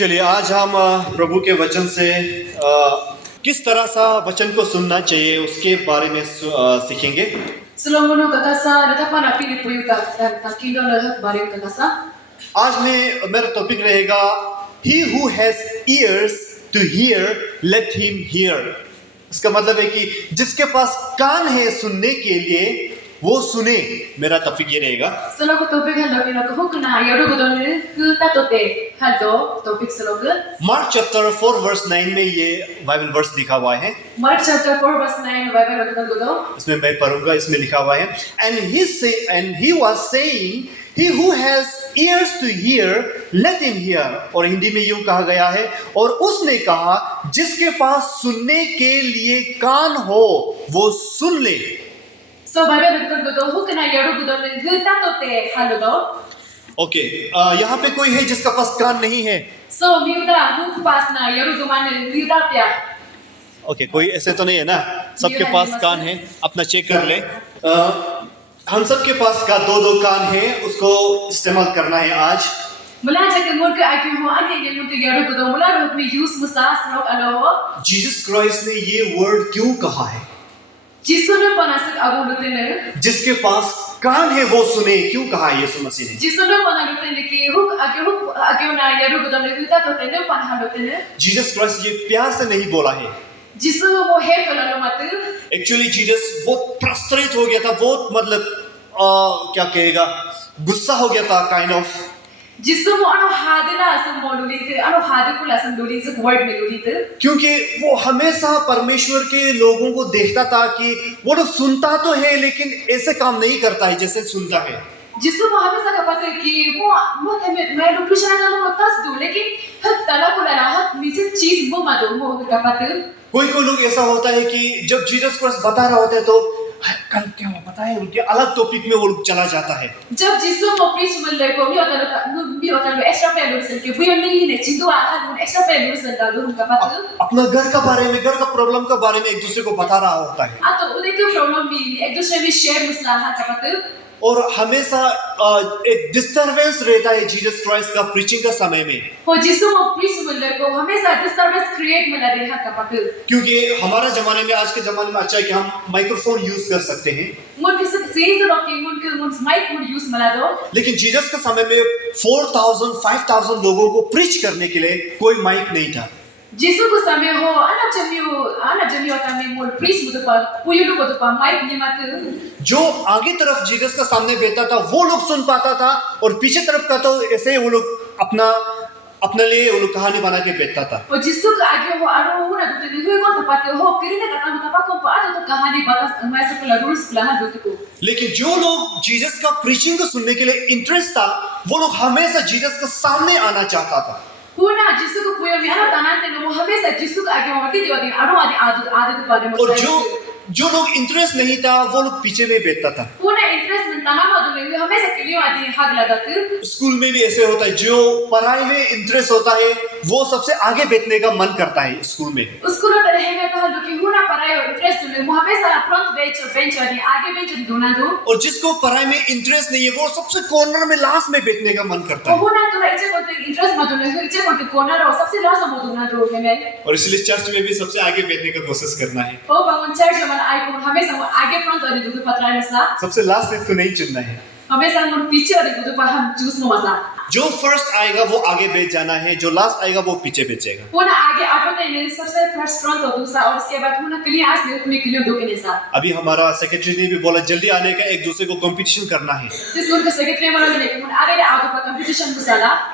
चलिए आज हम प्रभु के वचन से किस तरह सा वचन को सुनना चाहिए उसके बारे में सीखेंगे। आज मेरा टॉपिक रहेगा He who has ears to hear, let him hear। इसका मतलब है कि जिसके पास कान है सुनने के लिए वो सुने। मेरा टॉपिक ये रहेगा। मार्क चैप्टर 4 वर्स 9 में ये बाइबल वर्स लिखा हुआ है। मार्क चैप्टर 4 वर्स 9 इसमें मैं पढ़ूंगा, इसमें लिखा हुआ है and he was saying he who has ears to hear let him hear। और हिंदी में यूं कहा गया है और उसने कहा जिसके पास सुनने के लिए कान हो वो सुन ले। ओके, यहाँ पे कोई है जिसका पास कान नहीं है? ओके, कोई ऐसे तो नहीं है ना, सबके पास कान है। अपना चेक कर ले। हम सबके पास का दो कान है, उसको इस्तेमाल करना है आज। जीसस क्राइस्ट ने ये वर्ड क्यों कहा है? जिसके पास कान है वो सुने, क्यों कहा यीशु मसीह ने? जीसस क्राइस्ट ये प्यार से नहीं बोला है। एक्चुअली जीसस बहुत फ्रस्ट्रेट हो गया था, बहुत मतलब क्या कहेगा, गुस्सा हो गया था काइंड ऑफ। क्योंकि वो हमेशा परमेश्वर के लोगों को देखता था कि वो लोग सुनता तो है लेकिन ऐसे काम नहीं करता है जैसे सुनता है। कोई लोग ऐसा होता है कि जब जीसस क्राइस्ट बता रहा होता है तो कल क्या हुआ पता है, उनके अलग टॉपिक में वो लोग चला जाता है। जब जिसको वो प्रीच मिल रहे को एक्स्ट्रा अपना घर का बारे में, घर का प्रॉब्लम का बारे में एक दूसरे को बता रहा होता है। और हमेशा एक डिस्टर्बेंस रहता है जीसस क्राइस्ट का प्रीचिंग का समय में। क्योंकि हमारा जमाने में, आज के जमाने में अच्छा है कि हम माइक्रोफोन यूज कर सकते हैं। लेकिन जीसस के समय में 4000-5000 लोगों को प्रीच करने के लिए कोई माइक नहीं था। जो आगे तरफ जीसस का सामने बैठा था वो लोग सुन पाता था और पीछे तरफ का तो ऐसे वो लोग अपने लिए वो लोग कहानी बना के बैठता था। लेकिन जो लोग जीसस का प्रीचिंग को सुनने के लिए इंटरेस्ट था वो लोग हमेशा जीसस के सामने आना चाहता था। और जो लोग इंटरेस्ट नहीं था वो लोग पीछे में बैठता था। स्कूल में भी ऐसे होता है, जो पढ़ाई में इंटरेस्ट होता है वो सबसे आगे बैठने का मन करता है स्कूल में। और जिसको पढ़ाई में इंटरेस्ट नहीं है वो सबसे कॉर्नर में लास्ट में बैठने का मन करता है। और इसलिए चर्च में भी सबसे आगे बैठने का कोशिश करना है। सबसे लास्ट सीट को नहीं चुनना है। जो फर्स्ट आएगा वो आगे बैठ जाना है, जो लास्ट आएगा वो पीछे बैठेगा। अभी हमारा सेक्रेटरी ने भी बोला जल्दी आने का, एक दूसरे को कंपटीशन करना है।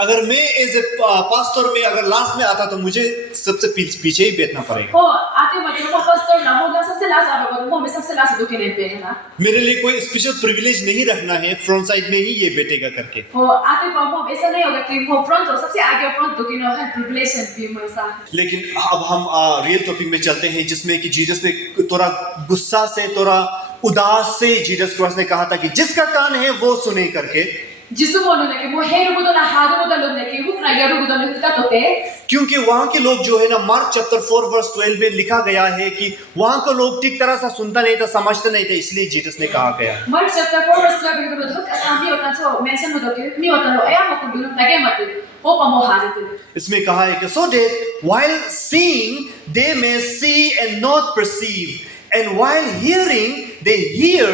अगर मैं एज ए पास्टर में अगर लास्ट में आता तो मुझे सबसे पीछे ही बैठना पड़ेगा। मेरे लिए कोई स्पेशल प्रिविलेज नहीं रखना है फ्रंट साइड में ही ये बैठेगा करके। ऐसा नहीं होगा कि वो फ्रंट हो, सबसे आगे फ्रंट दुखिनो है प्रिविलेज भी मिलता। लेकिन अब हम रियल टॉपिक में चलते हैं जिसमें कि जीसस ने थोड़ा गुस्सा से, थोड़ा उदास से जीसस क्राइस्ट ने कहा था कि जिसका कान है वो सुने करके। क्योंकि वहां के लोग जो है ना, मार्क चैप्टर 4 वर्स 12 में लिखा गया है कि वहां के लोग ठीक तरह से सुनता नहीं था, समझते नहीं थे, इसलिए जीसस ने कहा गया। o pamohadatu. इसमें कहा है कि so that while seeing they may see and not perceive, and while hearing they hear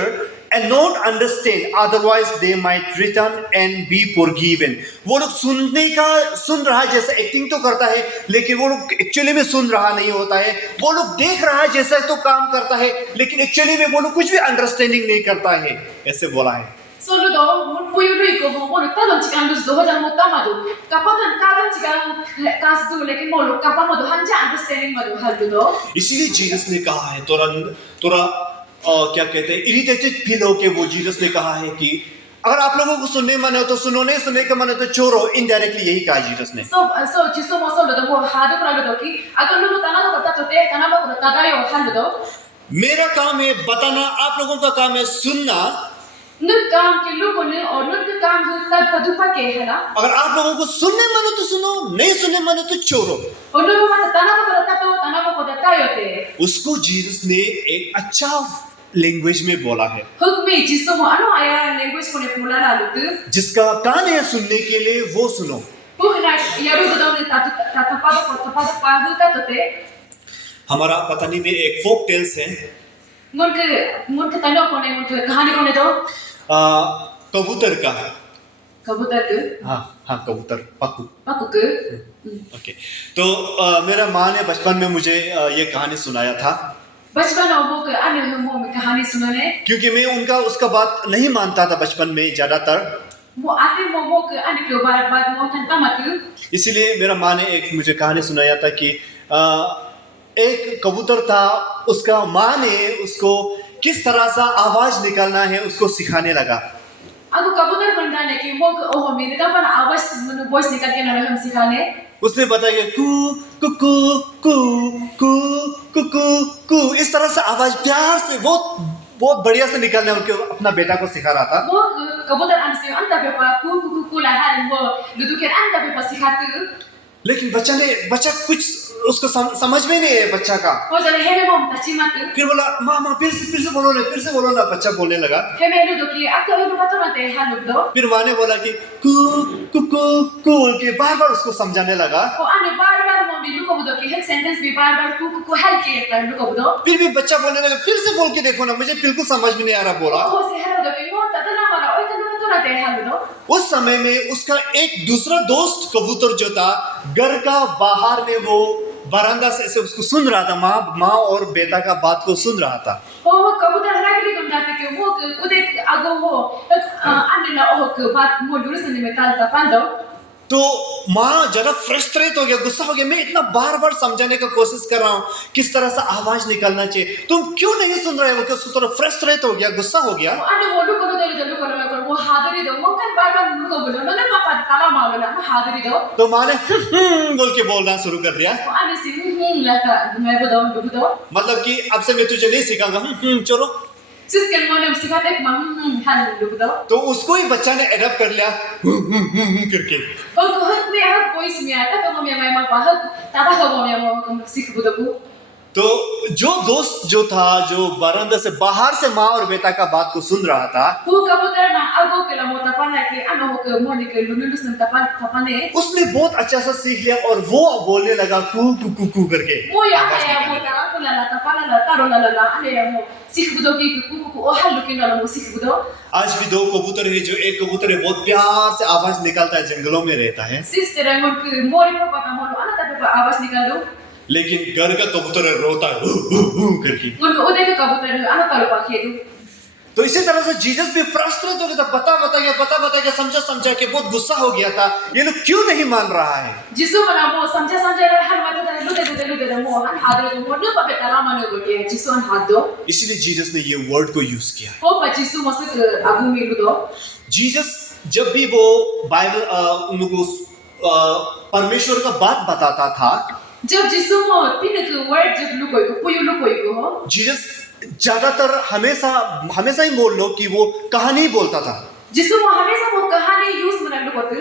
and not understand, otherwise they might return and be forgiven. वो लोग सुन रहा है जैसा एक्टिंग तो करता है, लेकिन वो लोग एक्चुअली में सुन रहा नहीं होता है. वो लोग देख रहा है जैसा तो काम करता है, लेकिन एक्चुअली में वो लोग कुछ भी अंडरस्टैंडिंग नहीं करता है. ऐसे बोला है. So lu do mun puyu lu ko mo lu ta don chikan lus do hojan mo tamadu. Kapadan kadan chikan kas du lekin mo lu kapamadu hanja understanding madu halu do. इसीलिए Jesus ने कहा है थोड़ा क्या कहते हैं irritated feel हो के वो जीसस ने कहा है कि अगर आप लोगों को सुनने मन हो तो सुनो, नहीं सुनने का मन हो तो छोड़ो. इनडायरेक्टली यही कहा जीसस ने. So chiso mo so lu do mo hadu pra lu do ki agar lu tanalo kata to te tanalo ko tadayo halu do. मेरा काम है बताना, आप लोगों का काम है सुनना. Nuk काम के lu ko ne और nuk काम hu ta padupa ke है ना. अगर आप लोगों को सुनने मन हो तो सुनो, नहीं सुनने मन हो तो छोड़ो. और lu ko tanalo ko ta to tanalo ko tayo te. उसको जीसस ने एक अच्छा लैंग्वेज में बोला है. Hukmi chiso mo ano aya language ko ne pula la lu tu. जिसका कान है सुनने के लिए वो सुनो. Puhna yaru do ne ta pa hu ta to te. हमारा पतानी में एक फोक टेल्स है. मुनके तनो को ने मुनके कहानी को ने तो कबूतर का. कबूतर के हाँ कबूतर पक्कू. पक्कू के. ओके. तो मेरा माँ ने बचपन में मुझे ये कहानी सुनाया था. बचपन में वो के अन्य में कहानी सुनाने. क्योंकि मैं उसका बात नहीं मानता था बचपन में ज्यादातर. वो आते वो के अन्य के बात वो ठंडा मत. इसीलिए मेरा माँ ने एक मुझे कहानी सुनाया था कि एक कबूतर था, उसका माँ ने उसको किस तरह सा आवाज निकालना है उसको सिखाने लगा. अब कबूतर बनता है कि वो ओह मेरे का पर आवाज मनु वॉइस निकाल के ना हम सिखाने. उसने बताया कू कू कू कू कू कू कू कू इस तरह से आवाज प्यार से बहुत बढ़िया से निकालना उनके अपना बेटा को सिखा रहा था. वो कबूतर अंसे अंता पे पा कू ला है वो लुदु के अंता पे पा सिखाते. लेकिन बच्चा कुछ उसको समझ में नहीं है बच्चा का. वो जरा है में बम तची मत. फिर बोला मामा फिर से बोलो ना. बच्चा बोलने लगा. है में लुदु की अब तो लुदु तो मत है हां लुदु. फिर माँ ने बोला कि कू कू कू कू के बार उसको समझाने लगा. वो अन्य बार मम्मी लुको बुदो की एक सेंटेंस भी बार कू हेल्प के कर लुको बुदो. फिर भी बच्चा बोलने लगा फिर से बोल के देखो ना, मुझे बिल्कुल समझ में नहीं आ रहा. बोला वो से हेलो दो की वो ततना मारा ओय तनु तो ना दे हां लुदो. उस समय में उसका एक दूसरा दोस्त कबूतर जो था घर का बाहर में वो बरामदा से ऐसे उसको सुन रहा था. माँ और बेटा का बात को सुन रहा था. वो कबूतर हरा के कम जाते के वो उदे आगो हो अन्य ना ओह के बात मो दुरुस्त ने में तालता पांदो. तो माँ जरा फ्रस्ट्रेट हो गया, गुस्सा हो गया. मैं इतना बार समझाने का कोशिश कर रहा हूँ किस तरह से आवाज निकालना चाहिए, तुम क्यों नहीं सुन रहे हो. उसको थोड़ा फ्रस्ट्रेट हो गया, गुस्सा हो गया. अन्य वो लुको दो वो हादरी दो वो kan बार लुको बोलो ना पापा ताला मारो ना हादरी दो. तो माँ ने बोल के बोलना शुरू कर दिया. अन्य सी लता मैं बुदो. मतलब कि अब से मैं तुझे नहीं सिखाऊंगा, चलो. जिसके लिए सिखाते एक हां लुको. तो उसको ही बच्चा ने एडॉप्ट कर लिया करके. और हक में हक वॉइस में आता तो मम्मी मामा पाहक ताता का मम्मी मामा सीख बुदो. तो जो दोस्त जो था जो बरामदा से बाहर से माँ और बेटा का बात को सुन रहा था, वो कबूतर ना आगो के ला मोटा पाना के अनो हो के मोनी के लुनुलुस न तपाने. उसने बहुत अच्छा सा सीख लिया और वो बोलने लगा कू कू कू कू करके. वो या मोटा कुला ला तपाना ला तारो ला अने या मो सीख बुदो की कू ओ हल्लु के ना मो सीख बुदो. आज भी दो कबूतर है, जो एक कबूतर है बहुत प्यार से आवाज निकालता है, जंगलों में रहता है. सिस्टर मोन के मोरी पापा का मोलो अना तबे आवाज निकाल दो. लेकिन घर का कबूतर रोता है करके. उनको उदे का कबूतर अना तारो पाखे दो. तो इसी तरह से जीसस भी फ्रस्ट्रेट हो गया था. बता के समझा के बहुत गुस्सा हो गया था. ये लोग क्यों नहीं मान रहा है. जिसु मना वो समझा हर बात तो लुदे मो हन हादरे तो मो न पापे ताला माने गोटे जिसु हन हाथ दो. इसलिए जीसस ने ये वर्ड को यूज किया. ओ पचिसु मसे आगु में लुदो. जीसस जब भी वो बाइबल उनको परमेश्वर का बात बताता था, जब जिसु मो तीन के वर्ड जब लुकोई को पुयु लुकोई को हो, जीसस ज्यादातर हमेशा ही बोल लो कि वो कहानी बोलता था. जिसु मो हमेशा वो कहानी यूज मना लुकोते.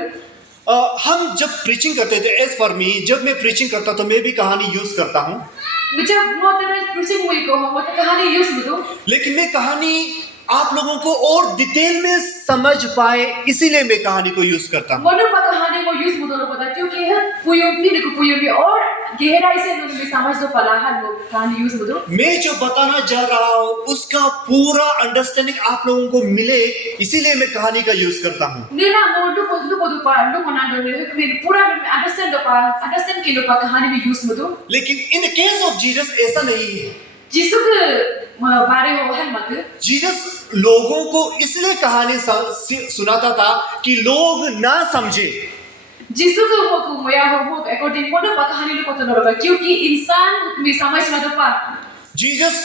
हम जब प्रीचिंग करते थे, एज फॉर मी जब मैं प्रीचिंग करता तो मैं भी कहानी यूज करता हूँ. जब मो तेरे प्रीचिंग हुई को हो वो तो कहानी यूज मतो. लेकिन मैं कहानी आप लोगों को और डिटेल में समझ पाए इसीलिए मैं कहानी को यूज करता हूँ. मनु पा कहानी को यूज मतो लो पता क्योंकि है पुयुम भी को पुयुम भी और गहराई से लोग भी समझ दो पला हर लोग कहानी यूज मदो मैं जो बताना जा रहा हूँ उसका पूरा अंडरस्टैंडिंग आप लोगों को मिले, इसीलिए मैं कहानी का यूज करता हूँ। नेला मो लुको दो पा लुको ना दो ने पूरा अंडरस्टैंड के लो पा कहानी में यूज मदो। लेकिन इन केस ऑफ जीसस ऐसा नहीं है। जिसु के बारे हो है मत जीसस लोगों को इसलिए कहानी सुनाता था कि लोग ना समझे। जिसु के वो को मोया हो वो अकॉर्डिंग मोनो पा कहानी लुको तो नरोगा क्योंकि इंसान भी समझ ना दो पा। जीसस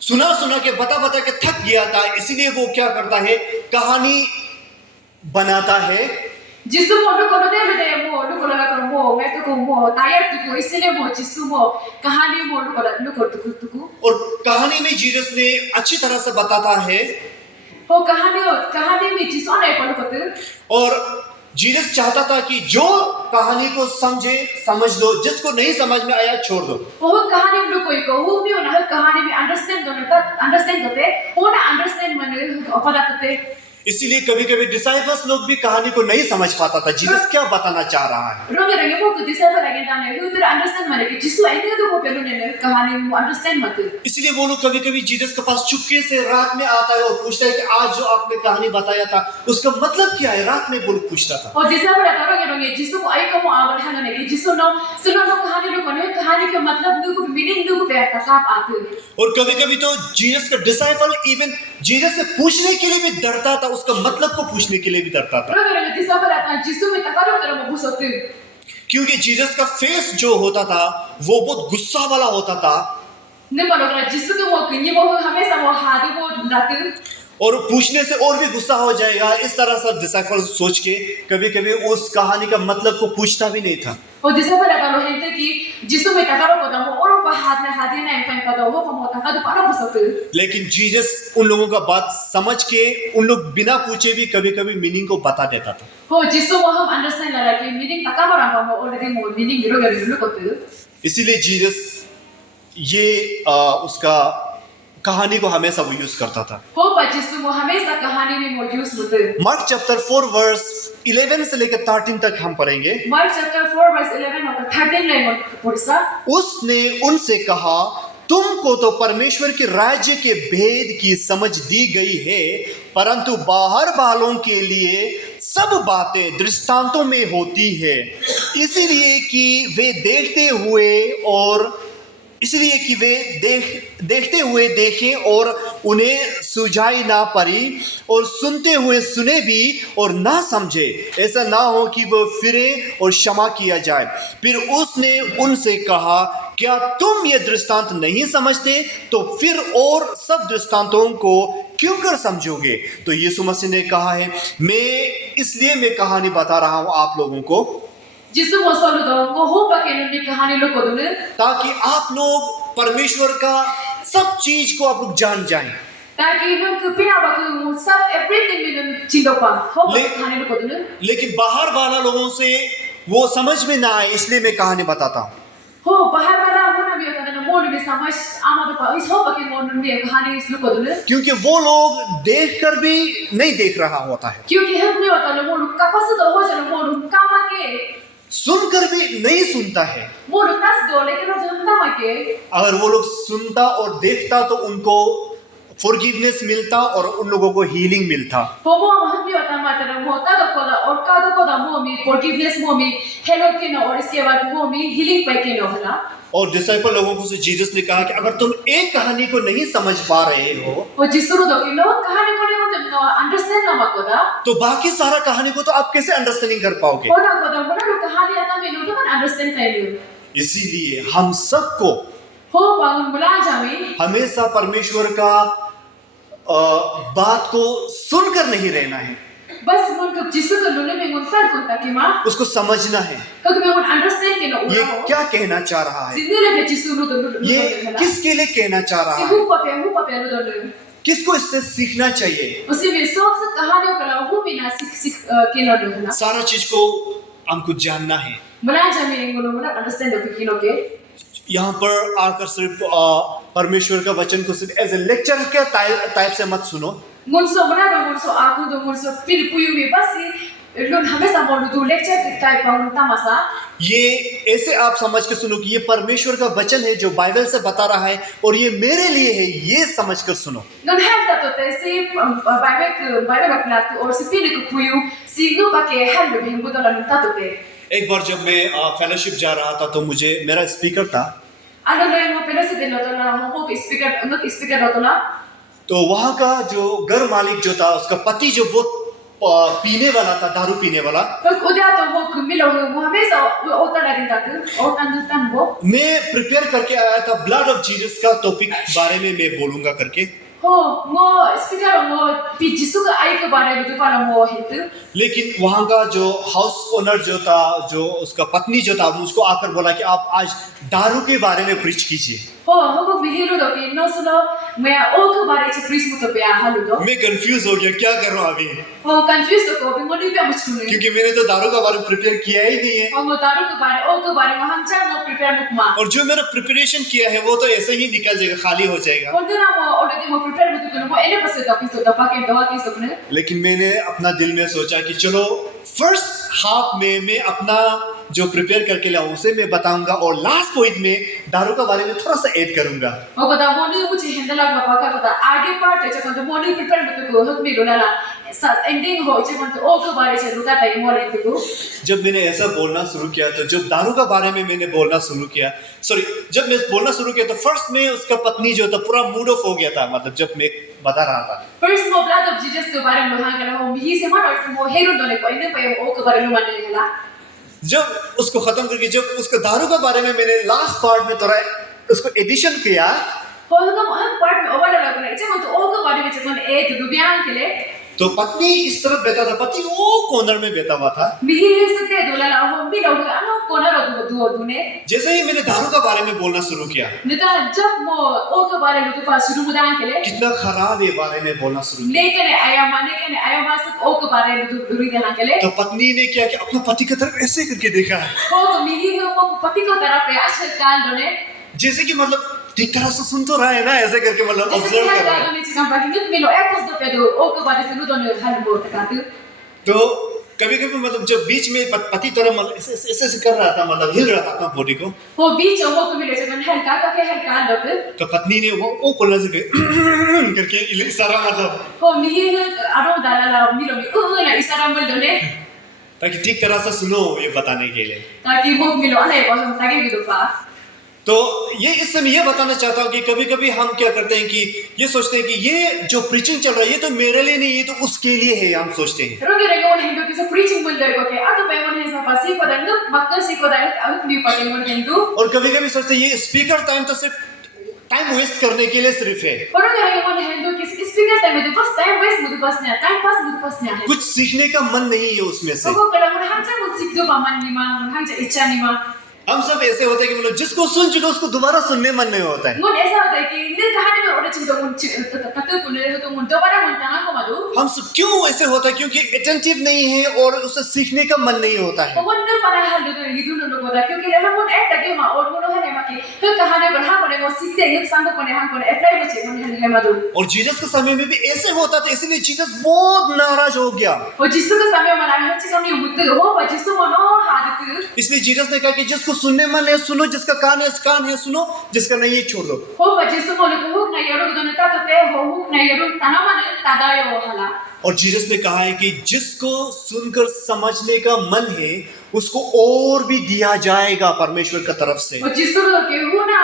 सुना के बता के थक गया था, इसीलिए वो क्या करता है, कहानी बनाता है। जिसु मो लुको दे मो लुको लगा कर मो मैं तो को मो टायर तो इसलिए मो जिसु मो कहानी मो लुको तुकु और कहानी में जीसस ने अच्छी तरह से बताता है। हो कहानी में जिसु ने लुको और जीसस चाहता था कि जो कहानी को समझे समझ लो, जिसको नहीं समझ में आया छोड़ दो। वो कहानी में कोई को वो भी ना कहानी में अंडरस्टैंड करते वो ना अंडरस्टैंड मने अपना करते। इसीलिए कभी डिसाइपल्स लोग भी कहानी को नहीं समझ पाता था जीसस क्या बताना चाह रहा है। रोगे रंगे वो को डिसाइपल लगे जाने वो तो अंडरस्टैंड मने कि जिसु आइए तो वो पहले ने कहानी में अंडरस्टैंड मत। इसलिए वो लोग कभी जीसस के पास चुपके से रात में आता है और पूछता है कि आज जो आपने कहानी बताया था उसका मतलब क्या है, रात में वो लोग पूछता था। और डिसाइपल रोगे जिसु को आई को आवर है ना कि जिसु नो सुनो कहानी लो कोने कहानी का मतलब नु को मीनिंग नु को बेटा साफ आते। और कभी तो जीसस का डिसाइपल इवन जीसस से पूछने के लिए भी डरता था, उसका मतलब को पूछने के लिए भी डरता था। रोगे रंगे डिसाइपल आता जिसु में तकारो तरह वो बुसते क्योंकि जीसस का फेस जो होता था वो बहुत गुस्सा वाला होता था। ने बोलोगे जिसु को वो किन्हीं वो हमेशा वो हादी वो लाते और पूछने से और भी गुस्सा हो जाएगा, इस तरह से डिसाइपल सोच के कभी उस कहानी का मतलब को पूछता भी नहीं था। और डिसाइपल आता लोग हैं कि जिसु में तकारो को दम और वो हादी ना एंड का वो को मोटा का तो पाना बुसते। लेकिन जीसस उन लोगों का बात समझ के उन लोग बिना पूछे भी कभी मीनिंग को बता देता था। हो जिसु वो हम अंडरस्टैंड लगा कि मीनिंग तकारो रहा वो ऑलरेडी वो मीनिंग रोगे लोग इसीलिए जीसस ये उसका कहानी को हमेशा वो यूज करता था। हो जिसु वो हमेशा कहानी में वो यूज होते। मार्क चैप्टर 4 वर्स 11 से लेकर 13 तक हम पढ़ेंगे। मार्क चैप्टर 4 वर्स 11 और 13 लाइन पढ़सा। उसने उनसे कहा, तुमको तो परमेश्वर के राज्य के भेद की समझ दी गई है, परंतु बाहर वालों के लिए सब बातें दृष्टांतों में होती है, इसलिए कि वे देखते हुए देखें और उन्हें सुझाई ना पड़ी, और सुनते हुए सुने भी और ना समझे, ऐसा ना हो कि वो फिरे और क्षमा किया जाए। फिर उसने उनसे कहा, क्या तुम ये दृष्टांत नहीं समझते? तो फिर और सब दृष्टांतों को क्यों कर समझोगे? तो यीशु मसीह ने कहा है, मैं कहानी बता रहा हूं आप लोगों को, जिसु वो सोलू दो को हो पके ने कहानी लोग को दुने ताकि आप लोग परमेश्वर का सब चीज को आप लोग जान जाएं। ताकि लोग बिना बाकी सब एवरीथिंग में चिंता पा हो कहानी लोग को दुने। लेकिन बाहर वाला लोगों से वो समझ में ना आए, इसलिए मैं कहानी बताता हूँ। हो बाहर वाला वो ना भी होता है मोड़ में समझ आमा तो इस हो पके मोड़ में कहानी इस लोग को दुने, क्योंकि वो लोग देखकर भी नहीं देख रहा होता है, क्योंकि हम नहीं होता लोग मोड़ का पास तो हो चलो मोड़ कामा के सुनकर भी नहीं सुनता है। वो लोग नस दो लेकिन वो जनता माके अगर वो लोग सुनता और देखता तो उनको फॉरगिवनेस मिलता और उन लोगों को हीलिंग मिलता। वो हम भी होता मात्र वो ता तो कोला और का तो कोला वो में फॉरगिवनेस वो में हेलो के ना और इसके बाद वो में हीलिंग पे के ना होला। और डिसाइपल लोगों को से जीसस ने कहा कि अगर तुम एक कहानी को नहीं समझ पा रहे हो, वो जिसरो दो कि लो कहानी को नहीं अंडरस्टैंड ना मको दा, तो बाकी सारा कहानी को तो आप कैसे अंडरस्टैंडिंग कर पाओगे? वो ना कहानी आता में लो तो अंडरस्टैंड कर लियो। इसीलिए हम सबको हो बागुन बुला जावे हमेशा परमेश्वर का बात को सुनकर नहीं रहना है, बस मुनको जिसु को लोने में मुनफर को ताकि मां उसको समझना है तो मैं मुन अंडरस्टैंड के ना ये क्या कहना चाह रहा है, सिंदे ले जिसु लो ये किसके लिए कहना चाह रहा है, हु पपे लो किसको इससे सीखना चाहिए, उसी में सोच कहानियों का हु बिना सीख के लो ना सारा चीज को हमको जानना है। बुला जावे इंगो ना अंडरस्टैंड हो कि के यहाँ पर आकर सिर्फ परमेश्वर का वचन को सिर्फ एज ए लेक्चर के टाइप से मत सुनो। मुनसो बना दो मुनसो आकू दो मुनसो फिर पुयु में बस lun hame sa mo du lecture type pa tamasa ये ऐसे आप समझ के सुनो कि ये परमेश्वर का वचन है जो बाइबल से बता रहा है और ये मेरे लिए है, ये समझ कर सुनो। lun hem ta to te si Bible apla tu or si pini ku puyu si nu pa ke hel lu him budala lun ta to te एक बार जब मैं फेलोशिप जा रहा था तो मुझे मेरा स्पीकर था, ano lo yung pera si din lo to na mo ko speaker lo to na तो वहाँ का जो घर मालिक जो था उसका पति जो बहुत पीने वाला था, दारू पीने वाला। pag udia to mo kumilo mo hame sa o ta na din ta tu o tan bo मैं प्रिपेयर करके आया था ब्लड ऑफ जीसस का टॉपिक बारे में मैं बोलूंगा करके, ho mo speaker mo pi jisu ka ai ke bare lu pa na mo hitu लेकिन वहाँ का जो हाउस ओनर जो था, जो उसका पत्नी जो था, वो उसको आकर बोला कि आप आज दारू के बारे में प्रीच कीजिए। ho ko bihiro do ki no sulo me o ke bare che pris mo to pe halu do मैं कंफ्यूज हो गया, क्या कर रहा हूँ अभी, ho confused ko bi mo ni pe muskune क्योंकि मैंने तो दारू का बारे में प्रिपेयर किया ही नहीं है, ho mo taru ke bare o ke bare mo hangcha mo prepare mo kuma और जो मेरा प्रिपरेशन किया है वो तो ऐसे ही निकल जाएगा, खाली हो जाएगा। ho na mo already mo prepare mo tu mo ene pase ta pisto ta pa ke to ki so kune लेकिन मैंने अपना दिल में सोचा कि चलो फर्स्ट हाफ में मैं अपना जो प्रिपेयर करके लाऊं उसे मैं बताऊंगा और लास्ट पॉइंट में दारू का बारे में थोड़ा सा ऐड करूंगा। ho ko da mo ni mu chi hendala ga pa ka ta age part che ko mo ni prepare mo tu ko hok mi lo la sa ending ho che mo to o ke bare che ruka ta mo le tu जब मैंने ऐसा बोलना शुरू किया तो जब दारू का बारे में मैंने बोलना शुरू किया, जब मैं बोलना शुरू किया तो फर्स्ट में उसका पत्नी जो था पूरा मूड ऑफ हो गया था, मतलब जब मैं बता रहा था। first mo blood of Jesus ke bare mo hang ka ho mi se mo mo hero do le ko ene pa o ke bare lo man le la जब उसको खत्म करके जब उसका दारू के बारे में मैंने लास्ट पार्ट में थोड़ा उसको एडिशन किया, ho no mo hang part me o wala la ko le che mo to o ke bare me che ko e tu bian ke le तो पत्नी इस तरफ बैठा था, पति वो कॉर्नर में बैठा हुआ था। mi se te do la la ho mi lo ga no ko na ro du ne जैसे ही मैंने दारू का बारे में बोलना शुरू किया, nita jab mo o ke bare lo tu pa shuru mo dan ke le कितना खराब ये बारे में बोलना शुरू किया। लेकिन ayama से ओ के बारे में दूरी देना के लिए तो पत्नी ने क्या किया, अपना पति की तरफ ऐसे करके देखा, हो तो मिही को पति को तरफ प्रयास काल दोने जैसे कि मतलब ठीक तरह से सुन तो रहा है ना, ऐसे करके मतलब जैसे ऑब्जर्व क्या कर रहा काल है। दोने चिकन पाकी जब मिलो एपस दो पे दो ओ के बारे से दोने हल बोल तक आते तो कभी कभी मतलब जब बीच में पति तरह मतलब ऐसे ऐसे कर रहा था, मतलब हिल रहा था अपना बॉडी को, हो बीच हो को मिले से हल का के हल काल दो तो पत्नी ने वो कोल्ला से करके इशारा मतलब हो मिही आरो दाला ला मिलो मी ओ ना इशारा मिल दोने ताकि ठीक तरह से सुनो ये बताने के लिए। ताकि वो मिलो अने को हम ताकि भी दो पा तो ये इससे मैं ये बताना चाहता हूँ कि कभी कभी हम क्या करते हैं कि ये सोचते हैं कि ये जो प्रीचिंग चल रहा है ये तो मेरे लिए नहीं, ये तो उसके लिए है, हम सोचते हैं। रोगे रे को हिंदू किसे प्रीचिंग मिल जाए को के आ तो पे मन है पासी को दंग मक्कर से को दाल अब भी पके मन हिंदू और कभी कभी सोचते हैं ये स्पीकर टाइम तो सिर्फ टाइम वेस्ट करने के लिए सिर्फ है, रोगे रे को हिंदू किस स्पीकर टाइम में बस टाइम वेस्ट मुझे बस नहीं टाइम पास मुझे बस नहीं है कुछ सीखने का मन नहीं है उसमें से। वो कला मन हम से मुझे सीख दो मन नहीं मान हम से इच्छा नहीं मान हम सब ऐसे होते हैं कि मतलब जिसको सुन चुके उसको दोबारा सुनने मन नहीं होता है। मुझे ऐसा होता है कि इनके कहानी में और चिंता मुझे तक कुने तो मुझे दोबारा मन तना को मालूम हम सब क्यों ऐसे होता है, क्योंकि अटेंटिव नहीं है और उसे सीखने का मन नहीं होता है। तो वो न पता है लोग ये दोनों लोग होता क्योंकि हम मन एक तक मा और मन है ना कि तो कहानी पर हम बने वो सीखते हैं संग को ने हम को अप्लाई मुझे मन है मालूम और जीसस के समय में भी ऐसे होता था, इसलिए जीसस बहुत नाराज हो गया। वो जिसको के समय में हम चिकन नहीं मुद्दे हो पर जिसको मनो हादत इसलिए जीसस ने कहा कि जिसको सुनने मन है सुनो, जिसका कान है सुनो, जिसका नहीं है छोड़ दो। हो पर जिसको मनो को नहीं यारो दोनों ता तो पे हो नहीं यारो तना माने तादायो हाला और जीसस ने कहा है कि जिसको सुनकर समझने का मन है उसको और भी दिया जाएगा परमेश्वर की तरफ से। और जिसको के हो ना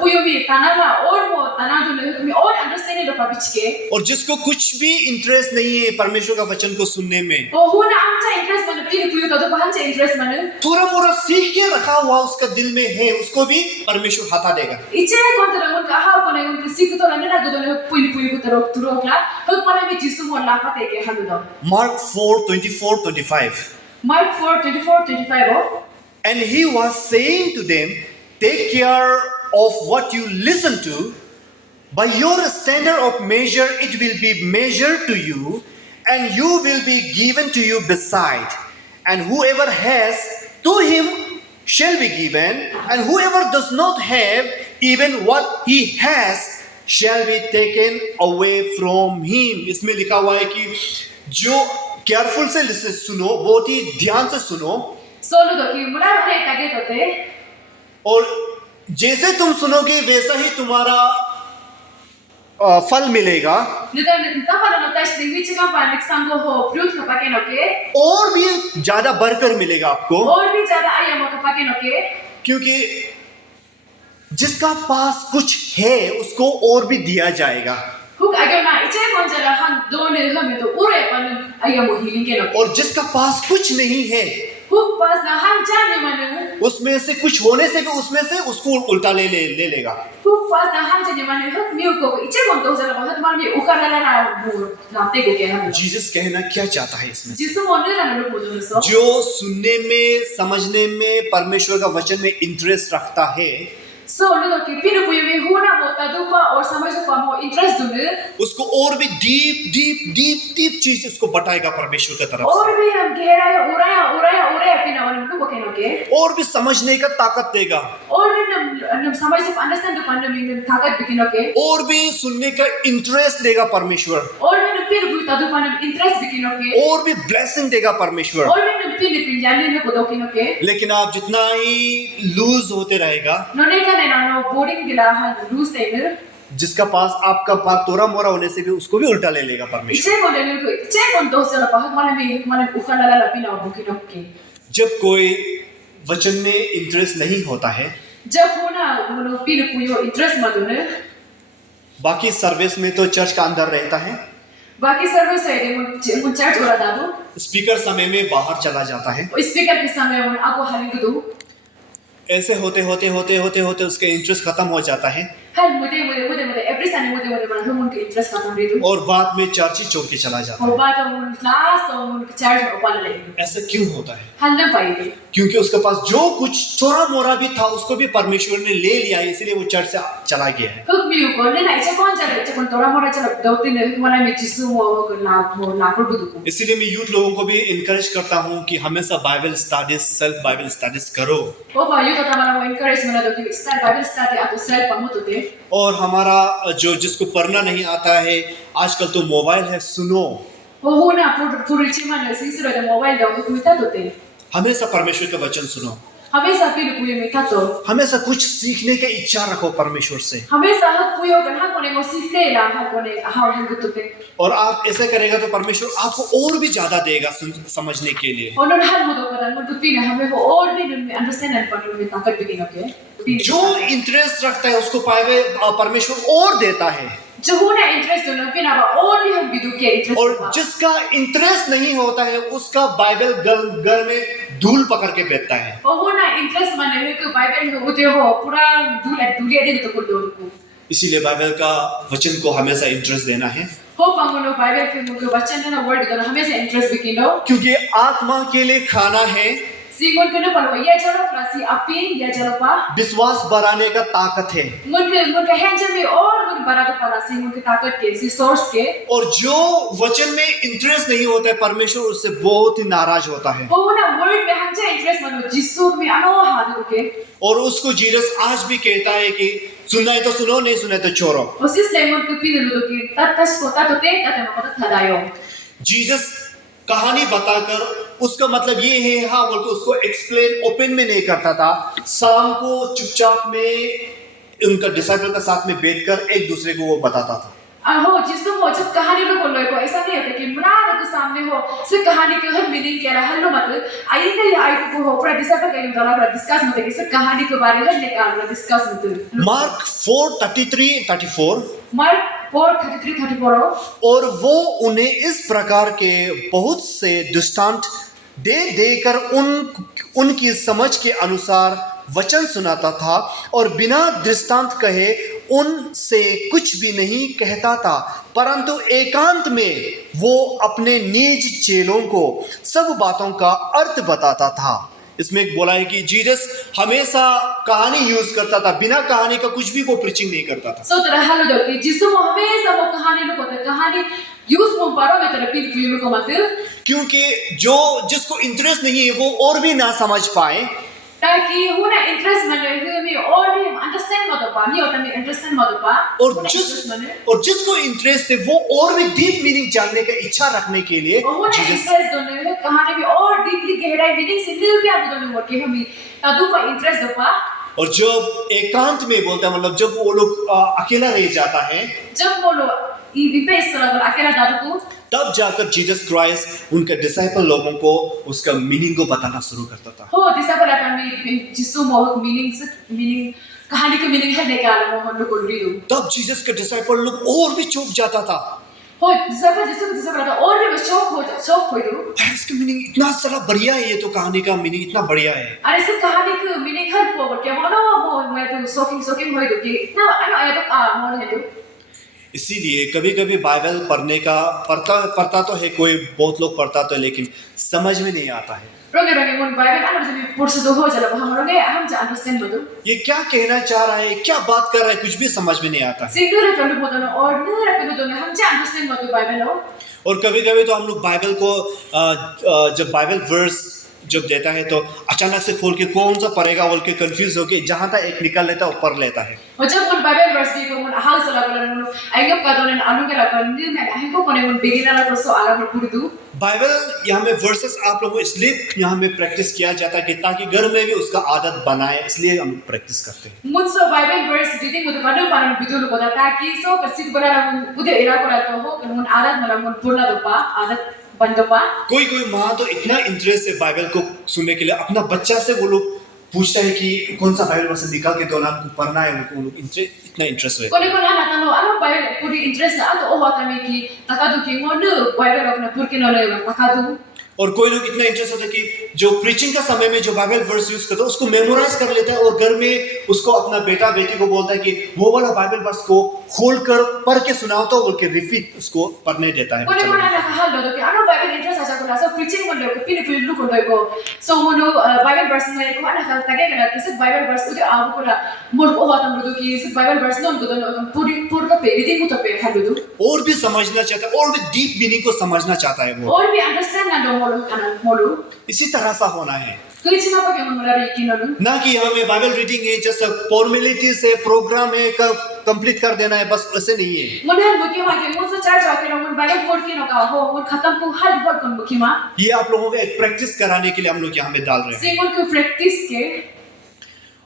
पुयो भी तना ला और वो तना दोनों में और अंडरस्टैंडिंग लो पबिच के और जिसको कुछ भी इंटरेस्ट नहीं है परमेश्वर का वचन को सुनने में, वो हो ना आमचा इंटरेस्ट मन पीने पुयो का तो बहन से इंटरेस्ट मन थोड़ा मोड़ा सीख के रखा हुआ उसका दिल में है, उसको भी परमेश्वर हटा देगा। इच्छा कौन तरह मन का हाउ कोने उनके सीख तो रंगे ना दोनों पुली पुली को तरह तुरोकला हो मन में जिसको मोला पते के हम दो Mark 4:24-25 Mark 4:24-25 हो And he was saying to them, take care of what you listen to. By your standard of measure it will be measured to you, and you will be given to you beside. And whoever has, to him shall be given, and whoever does not have, even what he has shall be taken away from him. इसमें लिखा हुआ है कि जो careful से सुनो, बहुत ही ध्यान से सुनो, So lu do ki mula hane tage tote. और जैसे तुम सुनोगे वैसा ही तुम्हारा फल मिलेगा, Nita nita pa no tash de wichi ka pa next sango ho fruit ka pa ke no ke. और भी ज्यादा बढ़कर मिलेगा आपको, और भी ज्यादा ayam ka pa ke no के. क्योंकि जिसका पास कुछ है उसको और भी दिया जाएगा, Hook again na iche kon jala han do ne hame to ure pa no ayam ho healing ke no के. और जिसका पास कुछ नहीं है Hook pas na han jane manu. उसमें से कुछ होने से भी उसमें से उसको उल्टा ले लेगा। Hook pas na han jane manu hook miu ko iche kon to jala hat man mi ukara la na bu lamte ko ke hame. Jesus कहना क्या चाहता है इसमें? जिसु mon ne la no bozo so. जो सुनने में, समझने में, परमेश्वर का वचन में इंटरेस्ट रखता है, So lu do ki pinu pu yumi huna mo tadupa और समझ pa mo interest dulu. उसको और भी डीप चीज उसको बताएगा परमेश्वर की तरफ और भी हम गहरा है उराया पिना वाले लोग को के से, और भी समझने का ताकत देगा, और भी नम समझ से अंडरस्टैंड तो पन्ने में ताकत बिकिनो के और भी सुनने का इंटरेस्ट देगा परमेश्वर, और भी नम फिर भी तादु पन्ने इंटरेस्ट बिकिनो के और भी ब्लेसिंग देगा परमेश्वर। और भी नम फिर जाने में को किनो के लेकिन आप जितना ही लूज होते रहेगा, नोने का ने नो बोरिंग दिला हल लूज देगर जिसका पास आपका पार तोरा मोरा होने से भी उसको भी उल्टा ले लेगा परमेश्वर। इचे को देने को इचे को तो से पा माने उखला ला पिना बुकिनो के जब कोई वचन में इंटरेस्ट नहीं होता है, जब होना नो पिन पुयो इंटरेस्ट मदुने बाकी सर्विस में तो चर्च का अंदर रहता है, बाकी सर्विस है मुन चर्च वाला दादू स्पीकर समय में बाहर चला जाता है, स्पीकर के समय में आपको हालिंग दो ऐसे होते उसका इंटरेस्ट खत्म हो जाता है, हल मुझे एवरी संडे मुझे बना हम उनके इंटरेस्ट खत्म दे दो और बाद में चर्च ही छोड़ के चला जाता और है। बात उन क्लास और उनके चर्च में पाल लेंगे ऐसा क्यों होता है? हल न पाएंगे क्योंकि उसके पास जो कुछ चोरा मोरा भी था उसको भी परमेश्वर ने ले लिया, इसलिए वो चर्च से चला गया है। हुक मियो को ने ना इसे कौन चले इसे कौन तोरा मोरा चला दो तीन वाला में जिसु वो ना को बुदु को इसीलिए मैं यूथ लोगों को भी इनकरेज करता हूँ कि हमेशा Bible studies, self Bible studies करो, वो भाइयों का हमारा वो इनकरेज मना दो कि स्टार्ट बाइबल स्टडी आप सेल्फ पमो तो दे और हमारा जो जिसको पढ़ना नहीं आता है आजकल तो मोबाइल है, सुनो, वो ना पूरी चीमा ने सिसरो दे मोबाइल दो तो मिटा तो दे हमेशा परमेश्वर का वचन सुनो, हमेशा फिर पुयो मिटा तो हमेशा कुछ सीखने की इच्छा रखो परमेश्वर से, हमेशा हक पुयो का हक कोने को सीखते ला हक कोने हाउ हक तो दे और आप ऐसे करेगा तो परमेश्वर आपको और भी ज्यादा देगा समझने के लिए। और हर मुद्दों का मुद्दों तो पीना हमें वो और भी अंडरस्टैंड एंड पढ़ने में ताकत भी किनो जो इंटरेस्ट रखता है उसको पाए परमेश्वर और देता है, जो होना इंटरेस्ट होना पीना और भी हम विदु के इंटरेस्ट और जिसका इंटरेस्ट नहीं होता है उसका बाइबल घर में धूल पकड़ के बैठता है। और होना इंटरेस्ट माने को बाइबल होते हो पूरा दूलिया दे तो कुल दो को इसीलिए बाइबल का वचन को हमेशा इंटरेस्ट देना है, हो पंगनो बाइबल के मुझे वचन ना वर्ड तो हमेशा इंटरेस्ट भी किनो क्योंकि आत्मा के लिए खाना है, सीगोन के न पर ये चलो प्लस अपिन या चलो पा विश्वास बढ़ाने का ताकत है, मुझे हैंजर में और मुझे बड़ा तो पड़ा सीगोन की ताकत के सी सोर्स के और जो वचन में इंटरेस्ट नहीं होता है परमेश्वर उससे बहुत ही नाराज होता है, हो ना वर्ड में हमसे इंटरेस्ट मनो जिसु में अनो हाथ के और उसको जीसस आज भी कहता है कि सुनना है तो सुनो, नहीं सुना है तो छोड़ो। उसी स्लेमोन के पीने लो कि तत्स को ता तो ते ता मको थदायो जीसस कहानी बताकर उसका मतलब ये है हाँ बोल के उसको एक्सप्लेन ओपन में नहीं करता था, शाम को चुपचाप में उनका डिसाइपल का साथ में बैठकर एक दूसरे को वो बताता था। हो जिसको वो जब कहानी लोग बोलो को ऐसा नहीं होता कि मुराद के सामने हो सिर्फ कहानी के हर मीनिंग क्या रहा हल्लो मतलब आई नहीं आई को हो पूरा डिसाइपल का यूं डाला पूरा डिस्कस मत कि सिर्फ कहानी के बारे में निकाल डिस्कस मत मार्क 4:33-34 मार्क 4:33-34 और वो उन्हें इस प्रकार के बहुत से दृष्टांत दे देकर उनकी समझ के अनुसार वचन सुनाता था और बिना दृष्टांत कहे उनसे कुछ भी नहीं कहता था, परंतु एकांत में वो अपने निज चेलों को सब बातों का अर्थ बताता था। इसमें बोला है कि जीसस हमेशा कहानी यूज करता था, बिना कहानी का कुछ भी वो प्रीचिंग नहीं करता था। सो तरह हाल जो कि जिसको हमेशा वो कहानी लोग होते कहानी यूज में बारों में तरह पील क्लियर को मत क्योंकि जो जिसको इंटरेस्ट नहीं है वो और भी ना समझ पाए ताकि होना इंटरेस्ट में और भी अंडरस्टैंड मत pa ni ota mi understand mo pa और जिसको इंटरेस्ट है वो और भी डीप मीनिंग जानने का इच्छा रखने के लिए वो ने इंटरेस्ट दोने है कहानी में और डीपली गहराई मीनिंग से लियो क्या दोने मोर के हमी तदु pa इंटरेस्ट दो पा और जब एकांत में बोलता है मतलब जब वो लोग अकेला रह जाता है जब वो लोग ई विपेस लगा अकेला दादू को तब जाकर जीसस क्राइस्ट उनके डिसाइपल लोगों को उसका मीनिंग को बताना शुरू करता था हो दिशा पर अपन में जिसो मोह मीनिंग कहानी के मीनिंग है निकाल वो हम लोग को रीडू तब जीसस के डिसाइपल लोग और भी चौंक जाता था हो दिशा पर और भी शौक हो दो इसका मीनिंग इतना सारा बढ़िया है ये तो कहानी का मीनिंग इतना बढ़िया है अरे सिर्फ कहानी के मीनिंग हर को क्या बोलो वो मैं तो शॉकिंग हो दो कि इतना आया तो मोल है तो इसीलिए कभी-कभी बाइबल पढ़ने का पढ़ता तो है कोई बहुत लोग पढ़ता तो है लेकिन समझ में नहीं आता है रोगे मुन बाइबल आना जब पुरुष दो हो चलो हम रोगे हम जा अंडरस्टैंड बोलो ये क्या कहना चाह रहा है क्या बात कर रहा है कुछ भी समझ में नहीं आता सिंगल कलू बोलो और नर पे बोलो हम जा अंडरस्टैंड बोलो बाइबल हो और कभी-कभी तो हम लोग बाइबल को जब बाइबल वर्स जब देता है तो अचानक से खोल के कौन सा पढ़ेगा बोल के कंफ्यूज होके जहां तक एक निकाल लेता है ऊपर लेता है और जब उन बाइबल वर्स की को उन हाल से लगा लो आइगो का दोने अनु के लगा न्यू में आइगो कोने उन बिगिनर को सो आला पर पूरी दू बाइबल यहाँ में वर्सेस आप लोगों को इसलिए यहाँ में प्रैक्टिस किया जाता है कि ताकि घर में भी उसका आदत बनाए इसलिए हम प्रैक्टिस करते हैं मुझसे बाइबल वर्स रीडिंग मुझे पढ़ने पाने वीडियो लोग होता ताकि सो कसिक बना मुझे इरा को रहता हो कि मुन आदत मतलब मुन पूर्ण दोपा आदत बंदोपा कोई माँ तो इतना इंटरेस्ट है बाइबल को सुनने के लिए अपना बच्चा से वो लोग पूछता है कि कौन सा बाइबल वर्स निकाल के दो ना आपको पढ़ना है उनको इतना इंटरेस्ट है कोने कोने ना तानो आलो बाइबल पूरी इंटरेस्ट ना तो ओ होता में कि तकादू की वो न बाइबल अपना पूर के न ले तकादू और कोई लोग इतना इंटरेस्ट होता है कि जो प्रीचिंग का समय में जो बाइबल वर्स यूज करता है उसको मेमोराइज कर लेता है और घर में उसको अपना बेटा बेटी को बोलता है कि वो वाला बाइबल वर्स को खोल कर पढ़ के सुनाओ तो बोल के रिपीट उसको पढ़ने देता है कोने कोने ना कहा लो कि आनो बाइबल इंटरेस्ट आजा को सो प्रीचिंग मन को पिन पिन लुक को सो मोनो बाइबल वर्स में को आना का तगे गला किस बाइबल वर्स उदे आबो को मोर को होता मृदु कि इस बाइबल वर्स नो को पूरी का पे रीडिंग को तो पे हलु और भी समझना चाहता है और भी डीप मीनिंग को समझना चाहता है वो और भी अंडरस्टैंड ना मोलू इसी तरह सा होना है ना कि हमें बाइबल रीडिंग है जैसे फॉर्मेलिटी से प्रोग्राम है कंप्लीट कर देना है बस ऐसे नहीं है ये आप लोगों को एक प्रैक्टिस कराने के लिए हम लोग यहाँ में डाल रहे हैं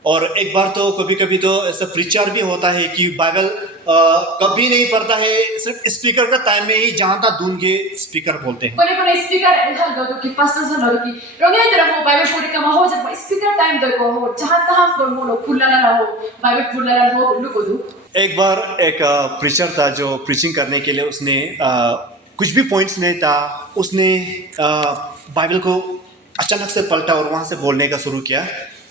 और एक बार तो कभी-कभी तो ऐसा प्रीचर भी होता है कि बाइबल कभी नहीं पढ़ता है सिर्फ स्पीकर का टाइम में ही जहाँ तक धुन के स्पीकर बोलते हैं कोने स्पीकर हल दो कि पास्टर सन हो कि रोगे तेरा वो बाइबल पूरी का हो जब स्पीकर टाइम दो को हो जहाँ तक को बोलो खुला हो बाइबल खुला हो लुको दो एक बार एक प्रीचर था जो प्रीचिंग करने के लिए उसने कुछ भी पॉइंट्स नहीं था उसने बाइबल को अचानक से पलटा और वहाँ से बोलने का शुरू किया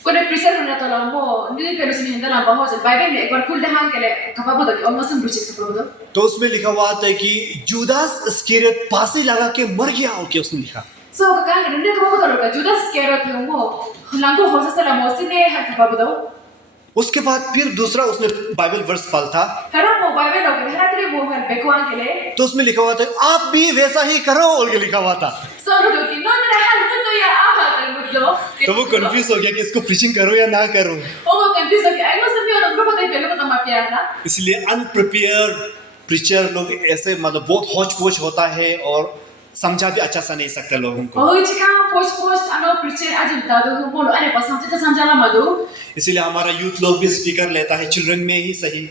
कोने प्रीचर होना तो लंबो नहीं पेलो से हिंदा ना बहुत बाइबल में एक बार खुल दहां के लिए कपाबो तो ऑलमोस्ट प्रीचिंग कर दो तो उसमें लिखा हुआ था कि जुदास इस्करियोत फांसी लगा के मर गया और क्या उसने लिखा सो का ने कपाबो तो का जुदास इस्करियोत हो लंगो हो से ला मोसी ने है कपाबो तो उसके बाद फिर दूसरा उसने बाइबल वर्स पढ़ा करो वो बाइबल हो गया तेरे वो है बेकवान के लिए तो उसमें लिखा हुआ था आप भी वैसा ही करो बोल के लिखा हुआ था सो तो कि नो तेरा हाल तो या आ मुझलो तो वो कंफ्यूज हो गया कि इसको प्रीचिंग करूं या ना करूं वो कंफ्यूज हो गया आई नो सब तो पता ही पहले तो माफिया है ना इसलिए अनप्रिपेयर्ड प्रीचर लोग ऐसे मतलब बहुत होच-पोच होता है और समझा भी अच्छा सा नहीं सकते लोगों को ओए चिका पोस्ट अनो प्रीचर आज दादू बोलो अरे बस समझे समझाना मधु इसलिए हमारा यूथ लोग भी स्पीकर लेता है चिल्ड्रन में ही सही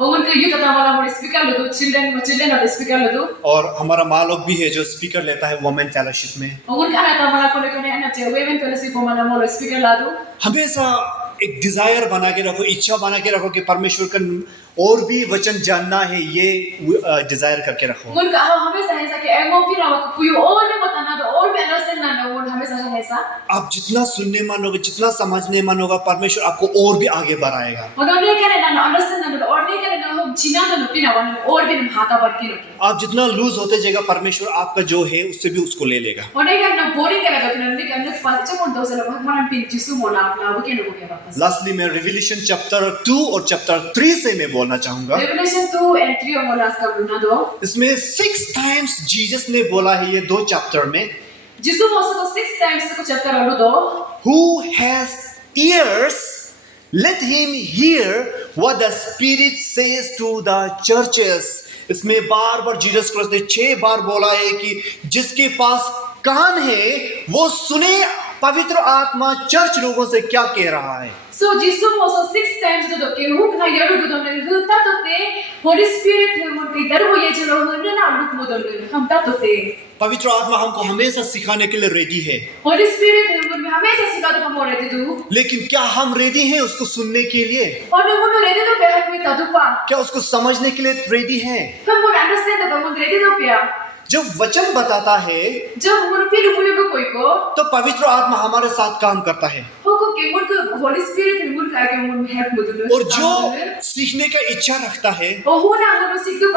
उनके यूथ का वाला मोर स्पीकर लो चिल्ड्रन और स्पीकर लो और हमारा माँ लोग भी है जो स्पीकर लेता है वुमेन फेलोशिप में उनका ना वाला कोने ना चाहिए वुमेन फेलोशिप को माना मोर स्पीकर ला दो हमेशा एक डिजायर बना के रखो इच्छा बना के रखो कि परमेश्वर का और भी वचन जानना है ये डिजायर करके रखो उनका हमेशा ऐसा कि एमओ फिर आपको कोई और भी बताना तो और भी अंडरस्टैंड ना वो हमेशा ऐसा आप जितना सुनने मानोगे जितना समझने मानोगा परमेश्वर आपको और भी आगे बढ़ाएगा उन्होंने क्या ना अंडरस्टैंड ना और नहीं क्या ना हम जीना तो पिना वन और भी हाथा बढ़ के आप जितना लूज होते जाएगा परमेश्वर आपका जो है उससे भी उसको ले लेगा उन्हें क्या ना बोरिंग क्या लगता है कि अन्य पास कौन दो से भगवान पिन जिसु मोना अपना वो क्या लोग क्या वापस लास्टली मैं रिविलेशन चैप्टर 2 और चैप्टर 3 से मैं बोलना चाहूंगा रिविलेशन 2 and 3 और लास्ट का बोलना दो इसमें 6 टाइम्स जीसस ने बोला है ये दो चैप्टर में जिसु मोसे को 6 टाइम्स को चैप्टर और दो who has ears Let him hear what the Spirit says to the churches. इसमें बार बार जीसस क्राइस्ट ने 6 बार बोला है कि जिसके पास कान है वो सुने पवित्र आत्मा चर्च लोगों से क्या कह रहा है. So Jesus also 6 times to the hook na yaru gudon ne ta to te Holy Spirit mun ke dar wo ye chalo hun na luk modon हम ta to te पवित्र आत्मा हमको हमेशा सिखाने के लिए रेडी है. Holy Spirit mun me हमेशा सिखा दो हम रेडी दो लेकिन क्या हम रेडी हैं उसको सुनने के लिए? और mun रेडी तो पे हम ta do pa क्या उसको समझने के लिए रेडी हैं? हम mun understand तो mun रेडी तो पे जब वचन बताता है जब mun पे उपयोग कोई को तो पवित्र आत्मा हमारे साथ काम करता है. हो को के mun को Holy Spirit mun का के mun help modon और जो सीखने का इच्छा रखता है ओ हो ना mun सीख दो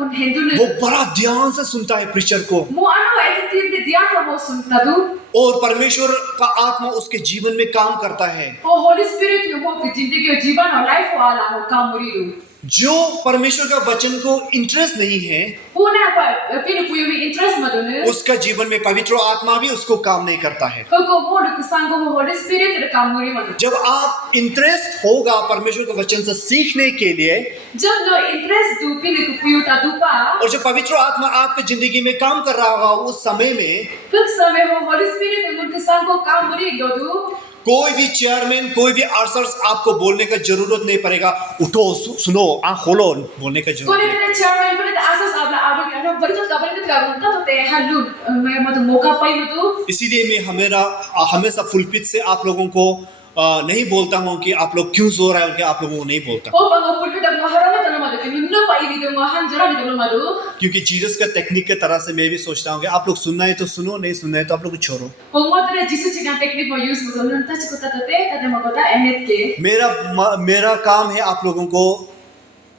mun हिंदू वो बड़ा ध्यान से सुनता है प्रीचर को. मो अनु एटीट्यूड ने दिया था वो सुनता दो और परमेश्वर का आत्मा उसके जीवन में काम करता है. ओ होली स्पिरिट वो जिंदगी और जीवन और लाइफ वाला हो काम मुरी दो जो परमेश्वर का वचन को इंटरेस्ट नहीं है वो ना पर पिन पुयो में इंटरेस्ट मदने उसका जीवन में पवित्र आत्मा भी उसको काम नहीं करता है. को मोड को संग हो होली स्पिरिट रे काम मुरी मदने जब आप इंटरेस्ट होगा परमेश्वर के वचन से सीखने के लिए जब नो इंटरेस्ट दो पिन को पुयो ता दुपा और जब पवित्र आत्मा आपकी जिंदगी में काम कर रहा होगा उस समय में कुछ समय हो होली स्पिरिट उनके संग को काम मुरी दो कोई भी चेयरमैन कोई भी आर्सर्स आपको बोलने का जरूरत नहीं पड़ेगा. उठो सुनो आँख खोलो बोलने का जरूरत कोने नहीं. ने चेयरमैन को तो आसस आपला आडो के बड़ी तो कबर का बनता तो ते हल्लू मैं मत मौका पाई मत इसीलिए मैं हमेशा फुलपिट से आप लोगों को नहीं बोलता हूँ कि आप लोग क्यों सो रहे हो कि आप लोगों को नहीं बोलता ओ बंगो पुलपिट अब हरा में तना मत के न पाई भी दो हम जरा भी दो मत क्योंकि जीसस का टेक्निक के तरह से मैं भी सोचता हूँ कि आप लोग सुनना है तो सुनो नहीं सुनना है तो आप लोग छोड़ो. o motre jisu chikan technique mo use mo don ta chiko ta te ta mo kota enet ke मेरा काम है आप लोगों को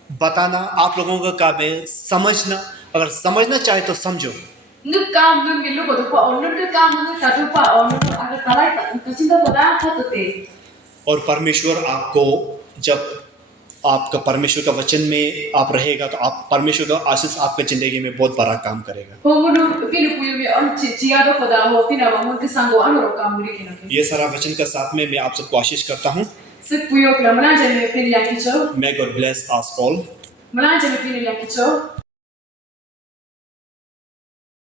बताना. आप लोगों का काम है समझना. अगर समझना चाहे तो समझो. nu kam nu milu ko pa onu ke kam nu ta tu pa onu agar talai ta चिंता बोला था तो ते और परमेश्वर आपको जब आपका परमेश्वर का वचन में आप रहेगा तो आप परमेश्वर का आशीष आपके जिंदगी में बहुत बड़ा काम करेगा. हो मुनु पिनु पुयो में on चिया दो पदा हो पिना mo ke sango anu ro kam muri ke na ये सारा वचन का साथ में मैं आप सबको आशीष करता हूँ. se puyo kla mana je me pin ya kicho May God bless us all. mana je me pin ya kicho